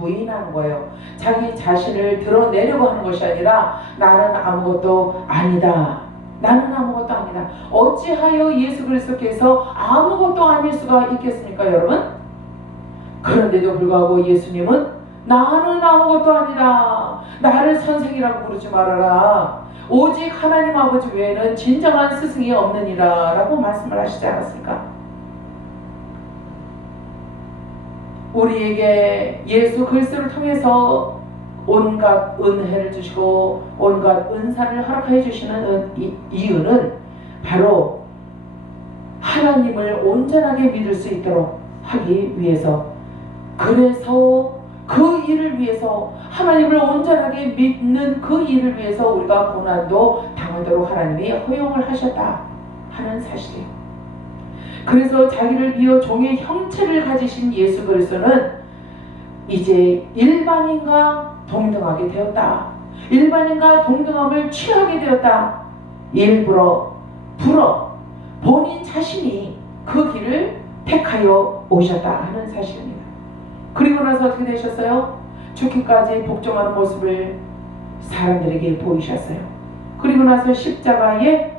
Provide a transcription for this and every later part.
부인하는 거예요. 자기 자신을 드러내려고 하는 것이 아니라 나는 아무것도 아니다. 나는 아무것도 아니다. 어찌하여 예수 그리스도께서 아무것도 아닐 수가 있겠습니까, 여러분? 그런데도 불구하고 예수님은 나는 아무것도 아니다. 나를 선생이라고 부르지 말아라. 오직 하나님 아버지 외에는 진정한 스승이 없느니라 라고 말씀을 하시지 않았습니까? 우리에게 예수 그리스도를 통해서 온갖 은혜를 주시고 온갖 은사를 허락해 주시는 이유는 바로 하나님을 온전하게 믿을 수 있도록 하기 위해서, 그래서 그 일을 위해서, 하나님을 온전하게 믿는 그 일을 위해서 우리가 고난도 당하도록 하나님이 허용을 하셨다 하는 사실이에요. 그래서 자기를 비워 종의 형체를 가지신 예수 그리스도는 이제 일반인과 동등하게 되었다. 일반인과 동등함을 취하게 되었다. 일부러 본인 자신이 그 길을 택하여 오셨다 하는 사실입니다. 그리고 나서 어떻게 되셨어요? 죽기까지 복종하는 모습을 사람들에게 보이셨어요. 그리고 나서 십자가에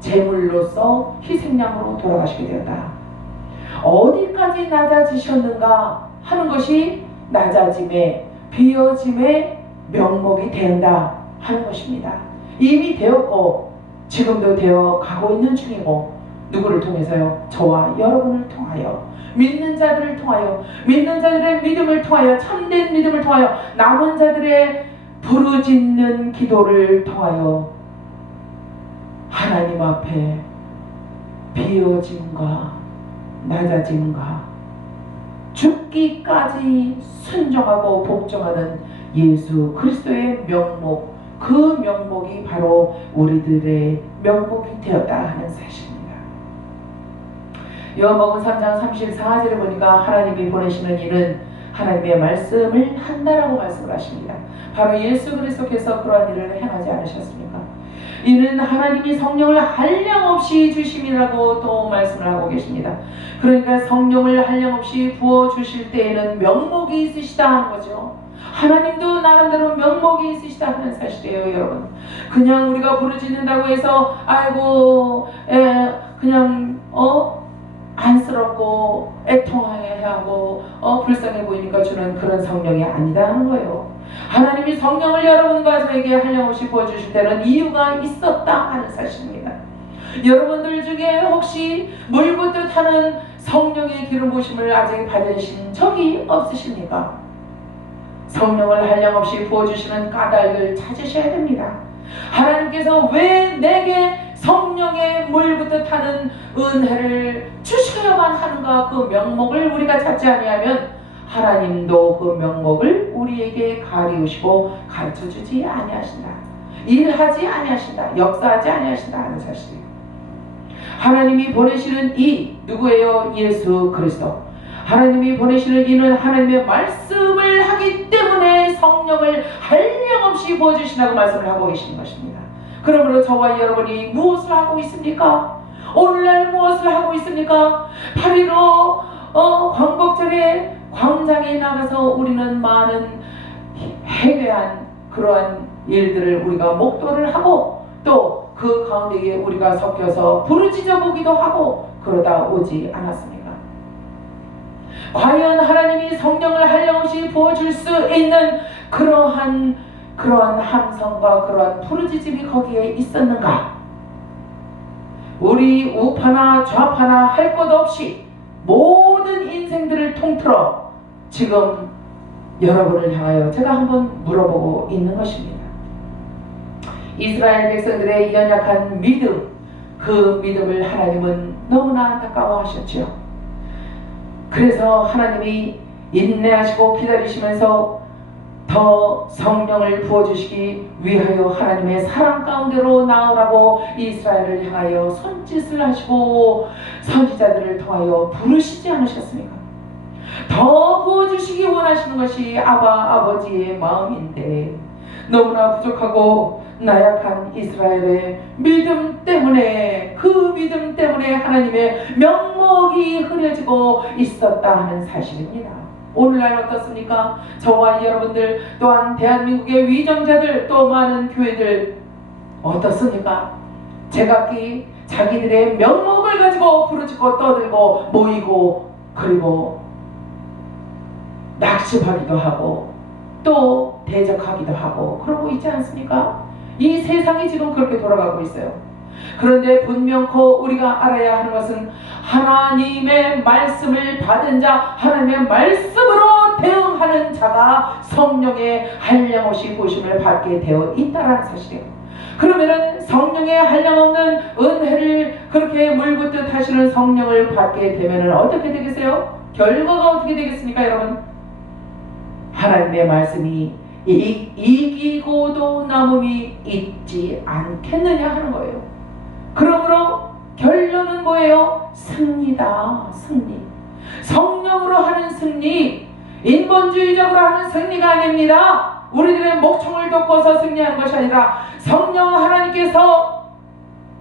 제물로서 희생양으로 돌아가시게 되었다. 어디까지 낮아지셨는가 하는 것이 낮아짐의, 비어짐의 명목이 된다 하는 것입니다. 이미 되었고 지금도 되어 가고 있는 중이고, 누구를 통해서요? 저와 여러분을 통하여, 믿는 자들을 통하여, 믿는 자들의 믿음을 통하여, 참된 믿음을 통하여, 남은 자들의 부르짖는 기도를 통하여 하나님 앞에 비어짐과 낮아짐과 죽기까지 순종하고 복종하는 예수 그리스도의 명목, 그 명목이 바로 우리들의 명목이 되었다 하는 사실입니다. 요한복음 3장 34절에 보니까 하나님이 보내시는 일은 하나님의 말씀을 한다라고 말씀을 하십니다. 바로 예수 그리스도께서 그러한 일을 행하지 않으셨습니까? 이는 하나님이 성령을 한량없이 주심이라고 또 말씀을 하고 계십니다. 그러니까 성령을 한량없이 부어주실 때에는 명목이 있으시다 하는 거죠. 하나님도 나름대로 명목이 있으시다 하는 사실이에요, 여러분. 그냥 우리가 부르짖는다고 해서 아이고 그냥 안쓰럽고 애통해야 하고 불쌍해 보이니까 주는 그런 성령이 아니다 하는 거예요. 하나님이 성령을 여러분과 저에게 한량없이 부어주실 때는 이유가 있었다 하는 사실입니다. 여러분들 중에 혹시 물붓듯 하는 성령의 기름 부으심을 아직 받으신 적이 없으십니까? 성령을 한량없이 부어주시는 까닭을 찾으셔야 됩니다. 하나님께서 왜 내게 성령의 물붓듯 하는 은혜를 주셔야만 하는가, 그 명목을 우리가 찾지 아니하면 하나님도 그 명목을 우리에게 가리우시고 가르쳐주지 아니하신다. 일하지 아니하신다. 역사하지 아니하신다 하는 사실이에요. 하나님이 보내시는 이 누구예요? 예수 그리스도. 하나님이 보내시는 이는 하나님의 말씀을 하기 때문에 성령을 한량없이 부어주신다고 말씀을 하고 계시는 것입니다. 그러므로 저와 여러분이 무엇을 하고 있습니까? 오늘날 무엇을 하고 있습니까? 8.15 광복절에 광장에 나가서 우리는 많은 해괴한 그러한 일들을 우리가 목도를 하고, 또 그 가운데에 우리가 섞여서 부르짖어 보기도 하고 그러다 오지 않았습니까? 과연 하나님이 성령을 한량없이 부어줄 수 있는 그러한 함성과 그러한 부르짖음이 거기에 있었는가? 우리 우파나 좌파나 할 것 없이 모든 인생들을 통틀어 지금 여러분을 향하여 제가 한번 물어보고 있는 것입니다. 이스라엘 백성들의 연약한 믿음, 그 믿음을 하나님은 너무나 안타까워하셨죠. 그래서 하나님이 인내하시고 기다리시면서 더 성령을 부어주시기 위하여 하나님의 사랑 가운데로 나오라고 이스라엘을 향하여 손짓을 하시고 선지자들을 통하여 부르시지 않으셨습니까? 더 부어주시기 원하시는 것이 아버지의 마음인데, 너무나 부족하고 나약한 이스라엘의 믿음 때문에, 그 믿음 때문에 하나님의 명목이 흐려지고 있었다 하는 사실입니다. 오늘날 어떻습니까? 저와 여러분들 또한 대한민국의 위정자들 또 많은 교회들 어떻습니까? 제각기 자기들의 명목을 가지고 부르짖고 떠들고 모이고 그리고 낙심하기도 하고 또 대적하기도 하고 그러고 있지 않습니까? 이 세상이 지금 그렇게 돌아가고 있어요. 그런데 분명코 우리가 알아야 하는 것은 하나님의 말씀을 받은 자, 하나님의 말씀으로 대응하는 자가 성령의 한량없이 부으심을 받게 되어 있다는 사실이에요. 그러면은 성령의 한량없는 은혜를 그렇게 물붓듯 하시는 성령을 받게 되면은 어떻게 되겠어요? 결과가 어떻게 되겠습니까, 여러분? 하나님의 말씀이 이기고도 남음이 있지 않겠느냐 하는 거예요. 그러므로 결론은 뭐예요? 승리다. 승리. 성령으로 하는 승리, 인본주의적으로 하는 승리가 아닙니다. 우리들의 목청을 돋궈서 승리하는 것이 아니라 성령 하나님께서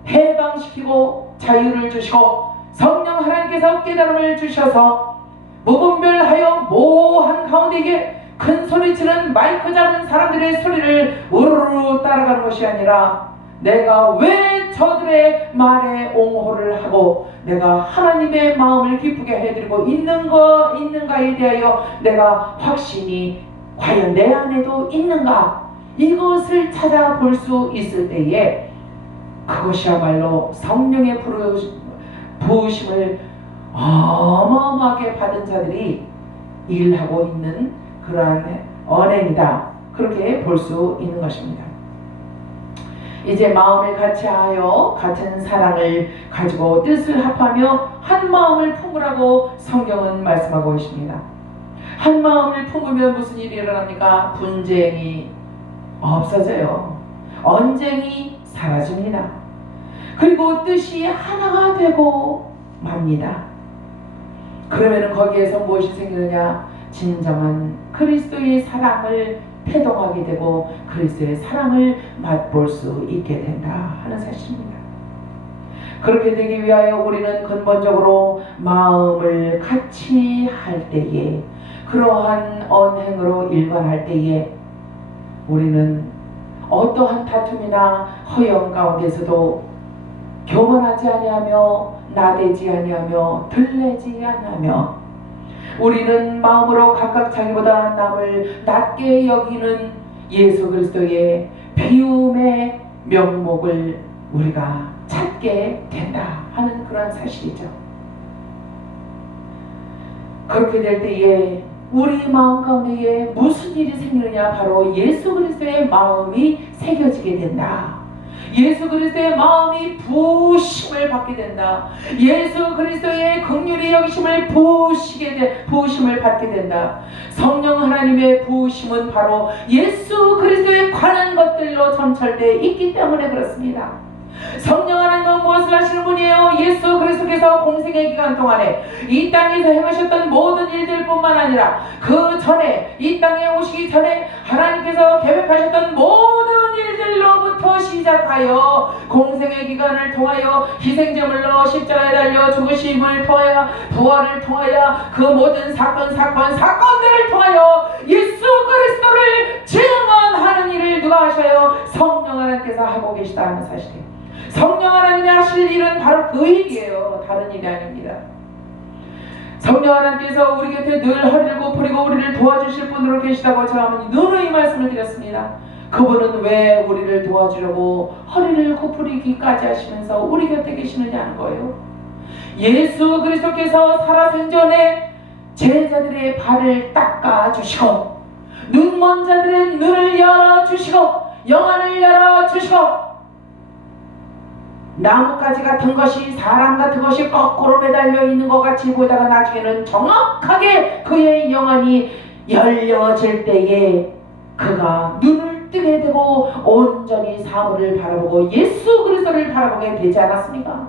해방시키고 자유를 주시고 성령 하나님께서 깨달음을 주셔서 무분별하여 모한 가운데에 큰 소리치는 마이크 잡은 사람들의 소리를 우르르 따라가는 것이 아니라 내가 왜 저들의 말에 옹호를 하고 내가 하나님의 마음을 기쁘게 해드리고 있는가에 대하여 내가 확신이 과연 내 안에도 있는가, 이것을 찾아볼 수 있을 때에 그것이야말로 성령의 부으심을 어마어마하게 받은 자들이 일하고 있는 그러한 언행이다, 그렇게 볼 수 있는 것입니다. 이제 마음을 같이하여 같은 사랑을 가지고 뜻을 합하며 한 마음을 품으라고 성경은 말씀하고 있습니다. 한 마음을 품으면 무슨 일이 일어납니까? 분쟁이 없어져요. 언쟁이 사라집니다. 그리고 뜻이 하나가 되고 맙니다. 그러면 거기에서 무엇이 생기느냐? 진정한 그리스도의 사랑을 태동하게 되고 그리스도의 사랑을 맛볼 수 있게 된다 하는 사실입니다. 그렇게 되기 위하여 우리는 근본적으로 마음을 같이 할 때에, 그러한 언행으로 일관할 때에 우리는 어떠한 다툼이나 허영 가운데서도 교만하지 아니하며 나대지 아니하며 들레지 아니하며 우리는 마음으로 각각 자기보다 남을 낮게 여기는 예수 그리스도의 비움의 명목을 우리가 찾게 된다 하는 그런 사실이죠. 그렇게 될 때에 우리 마음 가운데에 무슨 일이 생기느냐? 바로 예수 그리스도의 마음이 새겨지게 된다. 예수 그리스도의 마음이 부으심을 받게 된다. 예수 그리스도의 긍휼히 여기심을 부으심을 받게 된다. 성령 하나님의 부으심은 바로 예수 그리스도에 관한 것들로 점철되어 있기 때문에 그렇습니다. 성령 하나님은 무엇을 하시는 분이에요? 예수 그리스도께서 공생의 기간 동안에 이 땅에서 행하셨던 모든 일들뿐만 아니라 그 전에 이 땅에 오시기 전에 하나님께서 계획하셨던 모든 일들로부터 시작하여 공생의 기간을 통하여 희생제물로 십자가에 달려 죽으심을 통하여 부활을 통하여 그 모든 사건들을 통하여 예수 그리스도를 증언하는 일을 누가 하셔요? 성령 하나님께서 하고 계시다는 사실이에요. 성령 하나님이 하실 일은 바로 그 일이에요. 다른 일이 아닙니다. 성령 하나님께서 우리 곁에 늘 허리를 굽히고 우리를 도와주실 분으로 계시다고 제가 누누이 말씀을 드렸습니다. 그분은 왜 우리를 도와주려고 허리를 굽히기까지 하시면서 우리 곁에 계시느냐는 거예요. 예수 그리스도께서 살아생전에 제자들의 발을 닦아주시고 눈먼 자들의 눈을 열어주시고 영안을 열어주시고 나뭇가지 같은 것이 사람 같은 것이 거꾸로 매달려 있는 것 같이 보다가 나중에는 정확하게 그의 영안이 열려질 때에 그가 눈을 뜨게 되고 온전히 사물을 바라보고 예수 그리스도를 바라보게 되지 않았습니까?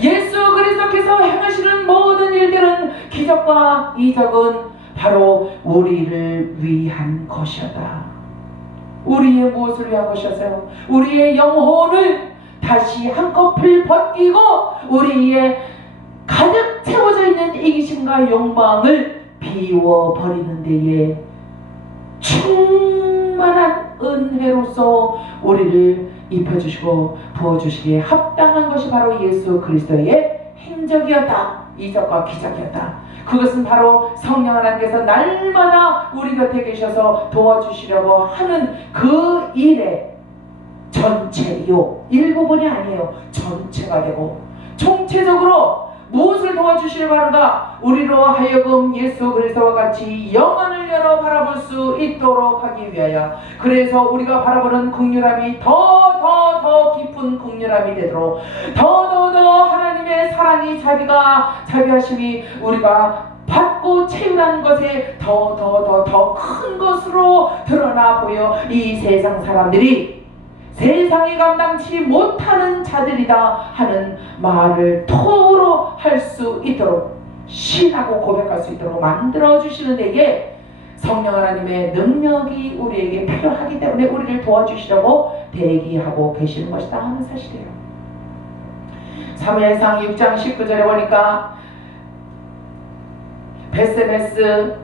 예수 그리스도께서 행하시는 모든 일들은 기적과 이적은 바로 우리를 위한 것이었다. 우리의 무엇을 위한 것이었어요? 우리의 영혼을 다시 한꺼풀 벗기고 우리의 가득 채워져 있는 이기심과 욕망을 비워버리는 데에 충만한 은혜로서 우리를 입혀주시고 부어주시기에 합당한 것이 바로 예수 그리스도의 행적이었다. 이적과 기적이었다. 그것은 바로 성령 하나님께서 날마다 우리 곁에 계셔서 도와주시려고 하는 그 일의 전체요, 일부분이 아니에요. 전체가 되고 총체적으로 무엇을 도와주시려고 하는가? 우리로 하여금 예수 그리스도와 같이 영안을 열어 바라볼 수 있도록 하기 위하여, 그래서 우리가 바라보는 긍휼함이 더 깊은 긍휼함이 되도록, 더 하나님의 사랑이, 자비하심이 우리가 받고 채우라는 것에 더 큰 것으로 드러나 보여 이 세상 사람들이 세상이 감당치 못하는 자들이다 하는 말을 토로 할 수 있도록, 신하고 고백할 수 있도록 만들어주시는 데에 성령 하나님의 능력이 우리에게 필요하기 때문에 우리를 도와주시려고 대기하고 계시는 것이다 하는 사실이에요. 사무엘상 6장 19절에 보니까 베스메스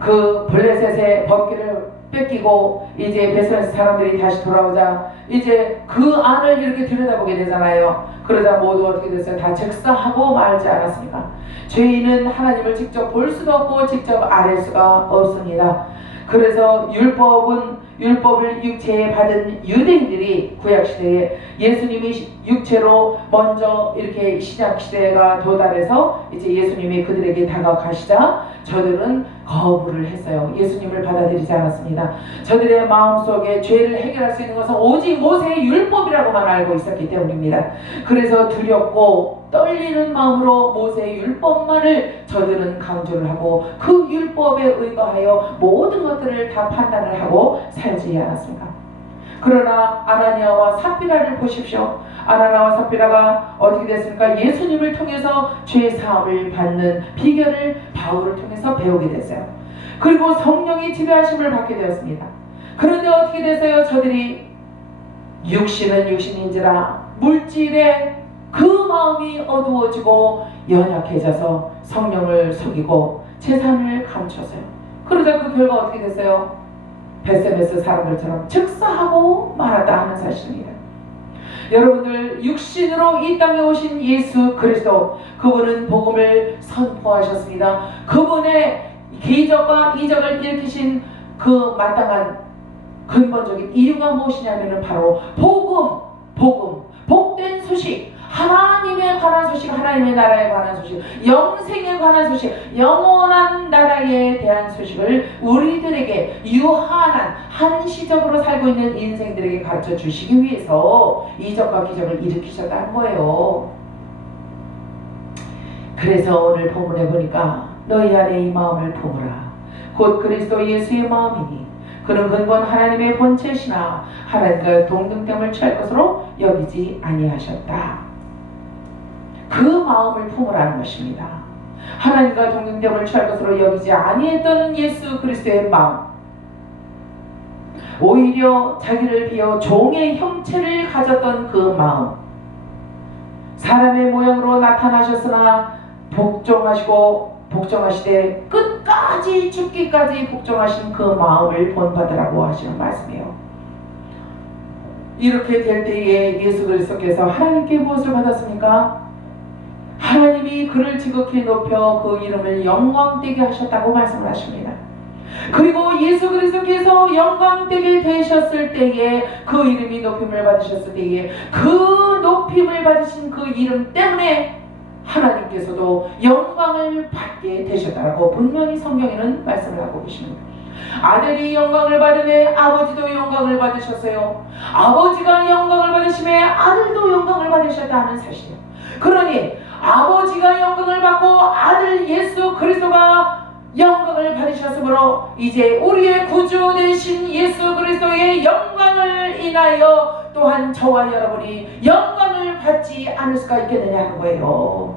그 블레셋의 법궤를 뺏기고 이제 베스메스 사람들이 다시 돌아오자 이제 그 안을 이렇게 들여다보게 되잖아요. 그러자 모두 어떻게 됐어요? 다 즉사하고 말지 않았습니까? 죄인은 하나님을 직접 볼 수도 없고 직접 알 수가 없습니다. 그래서 율법을 육체에 받은 유대인들이 구약시대에 예수님이 육체로 먼저 이렇게 신약시대가 도달해서 이제 예수님이 그들에게 다가가시자 저들은 거부를 했어요. 예수님을 받아들이지 않았습니다. 저들의 마음속에 죄를 해결할 수 있는 것은 오직 모세의 율법이라고만 알고 있었기 때문입니다. 그래서 두렵고 떨리는 마음으로 모세의 율법만을 저들은 강조를 하고 그 율법에 의거하여 모든 것들을 다 판단을 하고 살지 않았습니까? 그러나 아나니아와 삽비라를 보십시오. 아나니아와 삽비라가 어떻게 됐습니까? 예수님을 통해서 죄 사함을 받는 비결을 바울을 통해서 배우게 됐어요. 그리고 성령의 지배하심을 받게 되었습니다. 그런데 어떻게 됐어요? 저들이 육신은 육신인지라 물질에 그 마음이 어두워지고 연약해져서 성령을 속이고 재산을 감췄어요. 그러자 그 결과 어떻게 됐어요? 베스메스 사람들처럼 즉사하고 말았다 하는 사실입니다. 여러분들, 육신으로 이 땅에 오신 예수 그리스도, 그분은 복음을 선포하셨습니다. 그분의 기적과 이적을 일으키신 그 마땅한 근본적인 이유가 무엇이냐면 바로 복음, 복된 소식, 하나님에 관한 소식, 하나님의 나라에 관한 소식, 영생에 관한 소식, 영원한 나라에 대한 소식을 우리들에게 유한한 한시적으로 살고 있는 인생들에게 가르쳐 주시기 위해서 이적과 기적을 일으키셨다는 거예요. 그래서 오늘 본문에 보니까 너희 안에 이 마음을 품으라. 곧 그리스도 예수의 마음이니 그는 근본 하나님의 본체시나 하나님과 동등됨을 취할 것으로 여기지 아니하셨다. 그 마음을 품으라는 것입니다. 하나님과 동등됨을 취할 것으로 여기지 아니했던 예수 그리스도의 마음, 오히려 자기를 비워 종의 형체를 가졌던 그 마음, 사람의 모양으로 나타나셨으나 복종하시되 끝까지 죽기까지 복종하신 그 마음을 본받으라고 하시는 말씀이에요. 이렇게 될 때에 예수 그리스도께서 하나님께 무엇을 받았습니까? 하나님이 그를 지극히 높여 그 이름을 영광되게 하셨다고 말씀을 하십니다. 그리고 예수 그리스도께서 영광되게 되셨을 때에 그 이름이 높임을 받으셨을 때에 그 높임을 받으신 그 이름 때문에 하나님께서도 영광을 받게 되셨다고 분명히 성경에는 말씀을 하고 계십니다. 아들이 영광을 받으매 아버지도 영광을 받으셨어요. 아버지가 영광을 받으심에 아들도 영광을 받으셨다는 사실이에요. 그러니 아버지가 영광을 받고 아들 예수 그리스도가 영광을 받으셨으므로 이제 우리의 구주 되신 예수 그리스도의 영광을 인하여 또한 저와 여러분이 영광을 받지 않을 수가 있겠느냐 하는 거예요.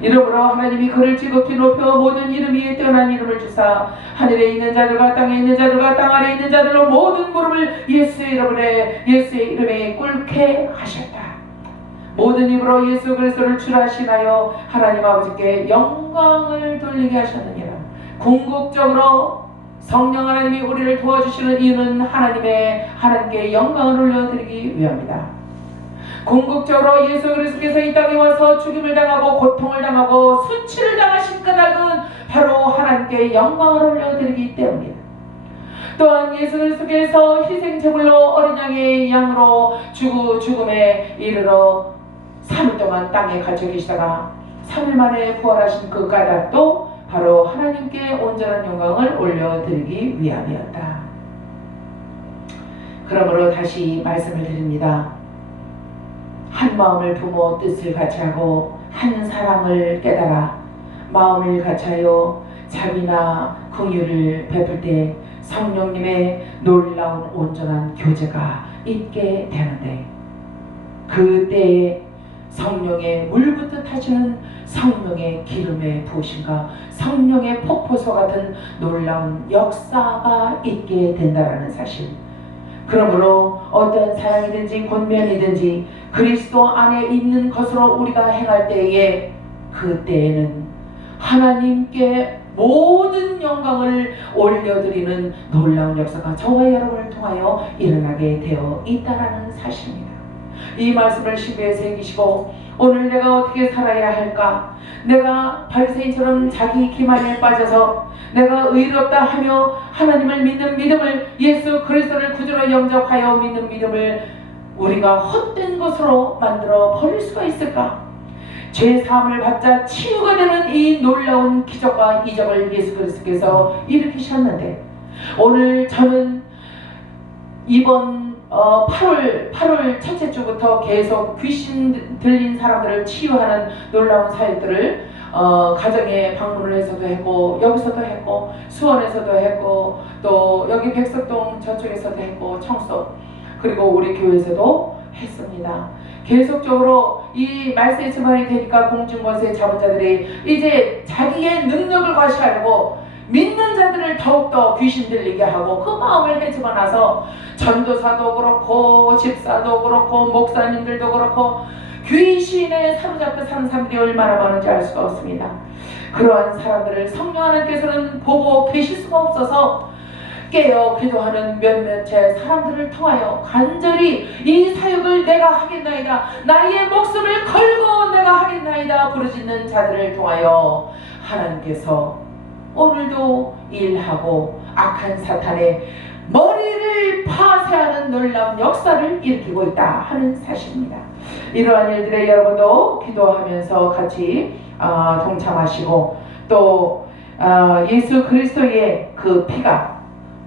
이러므로 하나님이 그를 지극히 높여 모든 이름 위에 뛰어난 이름을 주사 하늘에 있는 자들과 땅에 있는 자들과 땅 아래에 있는 자들로 모든 무릎을 예수의 이름에 꿇게 하셨다. 모든 입으로 예수 그리스도를 주라 하시나요 하나님 아버지께 영광을 돌리게 하셨느니라. 궁극적으로 성령 하나님이 우리를 도와주시는 이유는 하나님께 영광을 올려드리기 위함이다. 궁극적으로 예수 그리스도께서 이 땅에 와서 죽임을 당하고 고통을 당하고 수치를 당하신 까닭은 바로 하나님께 영광을 올려드리기 때문이다. 또한 예수 그리스도께서 희생제물로 어린 양의 양으로 죽음에 이르러 3일 동안 땅에 갇혀 계시다가 3일 만에 부활하신 그 까닭도 바로 하나님께 온전한 영광을 올려드리기 위함이었다. 그러므로 다시 말씀을 드립니다. 한 마음을 부모 뜻을 같이하고 한 사랑을 깨달아 마음을 같이하여 자비나 긍휼을 베풀 때 성령님의 놀라운 온전한 교제가 있게 되는데, 그때에 성령의 물붓듯 하시는 성령의 기름의 부으심과 성령의 폭포수 같은 놀라운 역사가 있게 된다라는 사실. 그러므로 어떤 사랑이든지 권면이든지 그리스도 안에 있는 것으로 우리가 행할 때에, 그때에는 하나님께 모든 영광을 올려드리는 놀라운 역사가 저와 여러분을 통하여 일어나게 되어 있다라는 사실입니다. 이 말씀을 심기에 새기시고, 오늘 내가 어떻게 살아야 할까? 내가 바리새인처럼 자기 기만에 빠져서 내가 의롭다 하며 하나님을 믿는 믿음을, 예수 그리스도를 구주로 영접하여 믿는 믿음을 우리가 헛된 것으로 만들어 버릴 수가 있을까? 죄사함을 받자 치유가 되는 이 놀라운 기적과 이적을 예수 그리스도께서 일으키셨는데, 오늘 저는 이번 8월 첫째 주부터 계속 귀신 들린 사람들을 치유하는 놀라운 사역들을 가정에 방문을 해서도 했고, 여기서도 했고, 수원에서도 했고, 또 여기 백석동 저쪽에서도 했고, 청소, 그리고 우리 교회에서도 했습니다. 계속적으로 이 말세의 주반이 되니까 공중권세 잡은 자들이 이제 자기의 능력을 과시하려고 믿는 자들을 더욱더 귀신 들리게 하고 그 마음을 헤집어 나서 전도사도 그렇고 집사도 그렇고 목사님들도 그렇고 귀신에 사로잡혀 사는 사람들이 얼마나 많은지 알 수가 없습니다. 그러한 사람들을 성령 하나님께서는 보고 계실 수가 없어서 깨어 기도하는 몇몇의 사람들을 통하여 간절히 이 사역을 내가 하겠나이다, 나의 목숨을 걸고 내가 하겠나이다 부르짖는 자들을 통하여 하나님께서 오늘도 일하고 악한 사탄의 머리를 파쇄하는 놀라운 역사를 일으키고 있다 하는 사실입니다. 이러한 일들에 여러분도 기도하면서 같이 동참하시고, 또 예수 그리스도의 그 피가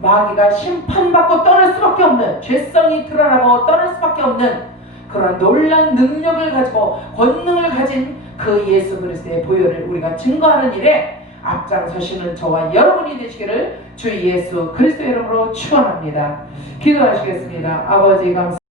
마귀가 심판받고 떠날 수밖에 없는, 죄성이 드러나고 떠날 수밖에 없는 그런 놀라운 능력을 가지고 권능을 가진 그 예수 그리스도의 보혈을 우리가 증거하는 일에 앞장서시는 저와 여러분이 되시기를 주 예수 그리스도의 이름으로 축원합니다. 기도하시겠습니다. 아버지 감사합니다.